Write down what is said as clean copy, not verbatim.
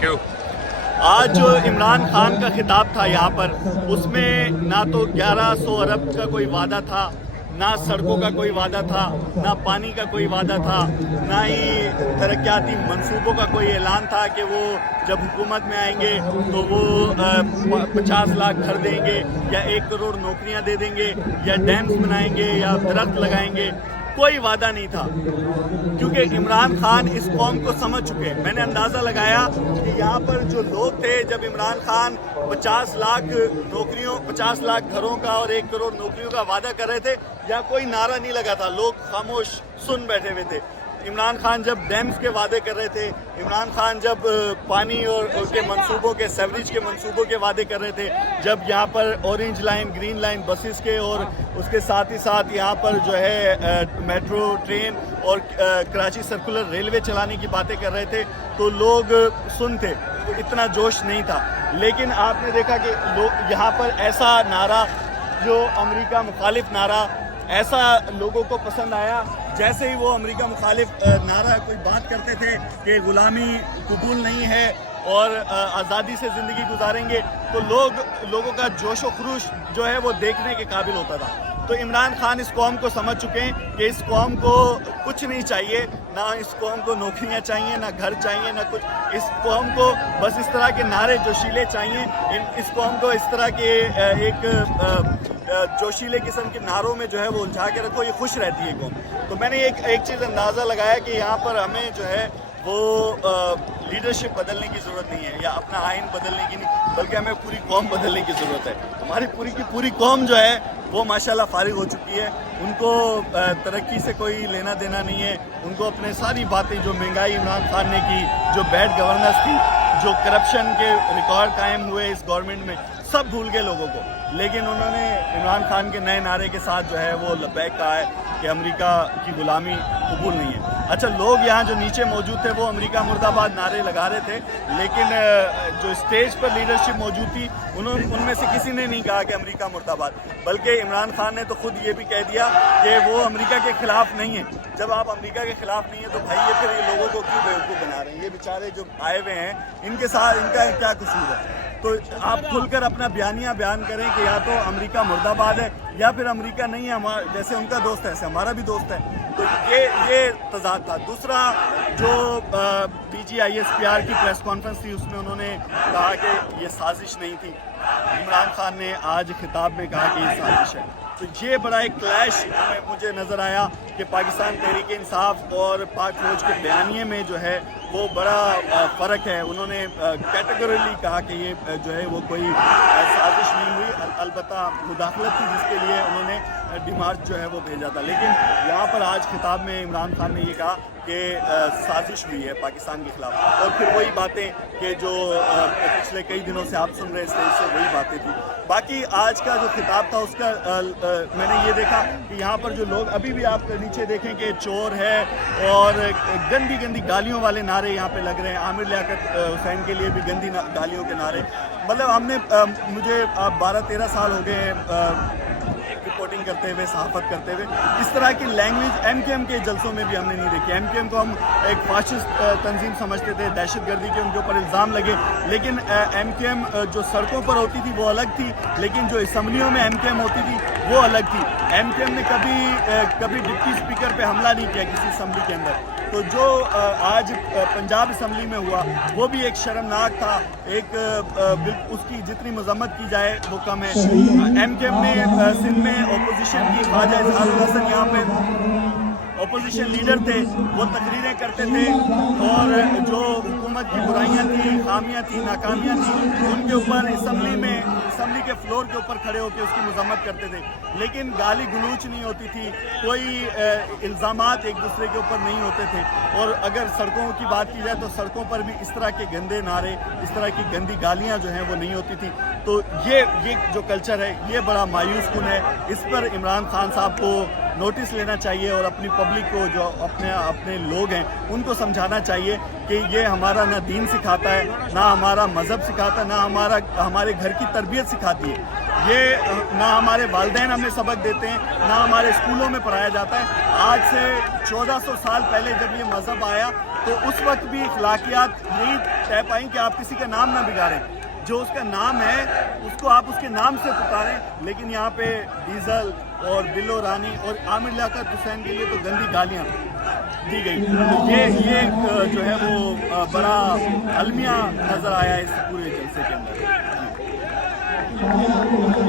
Thank you. आज जो इमरान खान का खिताब था यहाँ पर, उसमें ना तो 1100 अरब का कोई वादा था, ना सड़कों का कोई वादा था, ना पानी का कोई वादा था, ना ही तरक्याती मंसूबों का कोई ऐलान था कि वो जब हुकूमत में आएंगे तो वो 50 लाख घर देंगे या 1 करोड़ नौकरियां दे देंगे या डैम्स बनाएंगे या दरख्त लगाएंगे। कोई वादा नहीं था, क्योंकि इमरान खान इस कौम को समझ चुके हैं। मैंने अंदाज़ा लगाया कि यहाँ पर जो लोग थे, जब इमरान खान 50 लाख नौकरियों, 50 लाख घरों का और 1 करोड़ नौकरियों का वादा कर रहे थे, यहाँ कोई नारा नहीं लगा था, लोग खामोश सुन बैठे हुए थे। इमरान खान जब डैम्स के वादे कर रहे थे, इमरान खान जब पानी और उसके मंसूबों के, सेवरेज के मंसूबों के वादे कर रहे थे, जब यहाँ पर orange line, green line buses के और उसके साथ ही साथ यहाँ पर जो है मेट्रो ट्रेन और कराची सर्कुलर रेलवे चलाने की बातें कर रहे थे, तो लोग सुन थे, तो इतना जोश नहीं था। लेकिन आपने देखा कि लोग यहाँ पर ऐसा नारा, जो अमेरिका मुखालिफ नारा, ऐसा लोगों को पसंद आया। जैसे ही वो अमेरिका मुखालिफ नारा कोई बात करते थे कि गुलामी कबूल नहीं है और आज़ादी से ज़िंदगी गुजारेंगे, तो लोगों का जोश व खरूश जो है वो देखने के काबिल होता था। तो इमरान खान इस कौम को समझ चुके हैं कि इस कौम को कुछ नहीं चाहिए, ना इस कौम को नौकरियां चाहिए, ना घर चाहिए, ना कुछ। इस कौम को बस इस तरह के नारे जोशीले चाहिए, इस कौम को इस तरह के एक जोशीले किस्म के नारों में जो है वो उलझा के रखो, ये खुश रहती है कौम। तो मैंने एक चीज़ अंदाज़ा लगाया कि यहाँ पर हमें जो है वो लीडरशिप बदलने की ज़रूरत नहीं है, या अपना आइन बदलने की नहीं, बल्कि हमें पूरी कौम बदलने की ज़रूरत है। हमारी पूरी की पूरी कौम जो है वो माशाल्लाह फारिग हो चुकी है, उनको तरक्की से कोई लेना देना नहीं है। उनको अपने सारी बातें, जो महंगाई इमरान खान ने की, जो बैड गवर्नेंस थी, जो करप्शन के रिकॉर्ड कायम हुए इस गवर्नमेंट में, सब भूल गए लोगों को। लेकिन उन्होंने इमरान खान के नए नारे के साथ जो है वो लब्बैक कहा है कि अमेरिका की गुलामी कबूल नहीं है। अच्छा, लोग यहाँ जो नीचे मौजूद थे वो अमेरिका मुर्दाबाद नारे लगा रहे थे, लेकिन जो स्टेज पर लीडरशिप मौजूद थी उनमें से किसी ने नहीं कहा कि अमेरिका मुर्दाबाद, बल्कि इमरान खान ने तो खुद ये भी कह दिया कि वो अमेरिका के खिलाफ नहीं है। जब आप अमेरिका के खिलाफ नहीं है तो भाई ये फिर लोगों को क्यों बेवकूफ़ बना रहे हैं? ये बेचारे जो आए हुए हैं, इनके साथ इनका क्या कसूर है? तो आप खुलकर अपना बयानिया बयान करें कि या तो अमेरिका मुर्दाबाद है या फिर अमेरिका नहीं है, हमारा जैसे उनका दोस्त है ऐसे हमारा भी दोस्त है। तो ये तजाद था। दूसरा, जो PGISPR की प्रेस कॉन्फ्रेंस थी, उसमें उन्होंने कहा कि ये साजिश नहीं थी। इमरान खान ने आज खिताब में कहा कि ये साजिश है। तो ये बड़ा एक क्लैश मुझे नज़र आया कि पाकिस्तान तहरीक इंसाफ और पाक फौज के बयानिए में जो है वो बड़ा फ़र्क है। उन्होंने कैटेगोरली कहा कि ये जो है वो कोई साजिश नहीं हुई, अलबत्ता मुदाखलत थी जिसके लिए उन्होंने डिमार्च जो है वो भेजा था। लेकिन यहाँ पर आज खिताब में इमरान खान ने ये कहा कि साजिश हुई है पाकिस्तान के खिलाफ। और फिर वही बातें कि जो पिछले कई दिनों से आप सुन रहे स्टेज से, वही बातें थी। बाकी आज का जो खिताब था उसका मैंने ये देखा कि यहाँ पर जो लोग, अभी भी आप नीचे देखें कि चोर है और गंदी गंदी गालियों वाले नारे यहाँ पे लग रहे हैं। आमिर लियाकत हुसैन के लिए भी गंदी गालियों के नारे, मतलब हमने मुझे 12-13 साल हो गए हैं रिपोर्टिंग करते हुए, सहाफत करते हुए, इस तरह की लैंग्वेज MKM के जलसों में भी हमने नहीं देखी। MKM को हम एक फाशिस्ट तंजीम समझते थे, दहशतगर्दी के उनके ऊपर इल्ज़ाम लगे, लेकिन MKM जो सड़कों पर होती थी वो अलग थी, लेकिन जो असम्बलियों में MKM होती थी वो अलग थी। MKM ने कभी डिप्टी स्पीकर पे हमला नहीं किया किसी असम्बली के अंदर। तो जो आज पंजाब असम्बली में हुआ वो भी एक शर्मनाक था, उसकी जितनी मजम्मत की जाए वो कम है। MKM ने सिंध में ओपोजिशन की, ख्वाजा इजहारुल हसन यहाँ पे ओपोजिशन लीडर थे, वो तकरीरें करते थे और जो हुकूमत की बुराइयां थी, खामियां थी, नाकामियां थी, उनके ऊपर असम्बली के फ्लोर के ऊपर खड़े होकर उसकी मजम्मत करते थे। लेकिन गाली गलूच नहीं होती थी, कोई इल्ज़ामात एक दूसरे के ऊपर नहीं होते थे। और अगर सड़कों की बात की जाए तो सड़कों पर भी इस तरह के गंदे नारे, इस तरह की गंदी गालियाँ जो हैं वो नहीं होती थी। तो ये जो कल्चर है ये बड़ा मायूस कुन है। इस पर इमरान खान साहब को नोटिस लेना चाहिए और अपनी पब्लिक को, जो अपने लोग हैं, उनको समझाना चाहिए कि ये हमारा ना दीन सिखाता है, ना हमारा मज़हब सिखाता है, ना हमारे घर की तरबियत सिखाती है। ये ना हमारे वालिदैन हमें सबक देते हैं, ना हमारे स्कूलों में पढ़ाया जाता है। आज से 1400 साल पहले जब ये मज़हब आया تو اس وقت بھی اخلاقیات یہی طے پائیں کہ آپ کسی کا نام نہ بگاڑیں، جو اس کا نام ہے اس کو آپ اس کے نام سے پکاریں، لیکن یہاں پہ ڈیزل اور بلو رانی اور عامر لیاقت حسین کے لیے تو گندی گالیاں دی گئی. یہ جو ہے وہ بڑا المیہ نظر آیا اس پورے جلسے کے اندر.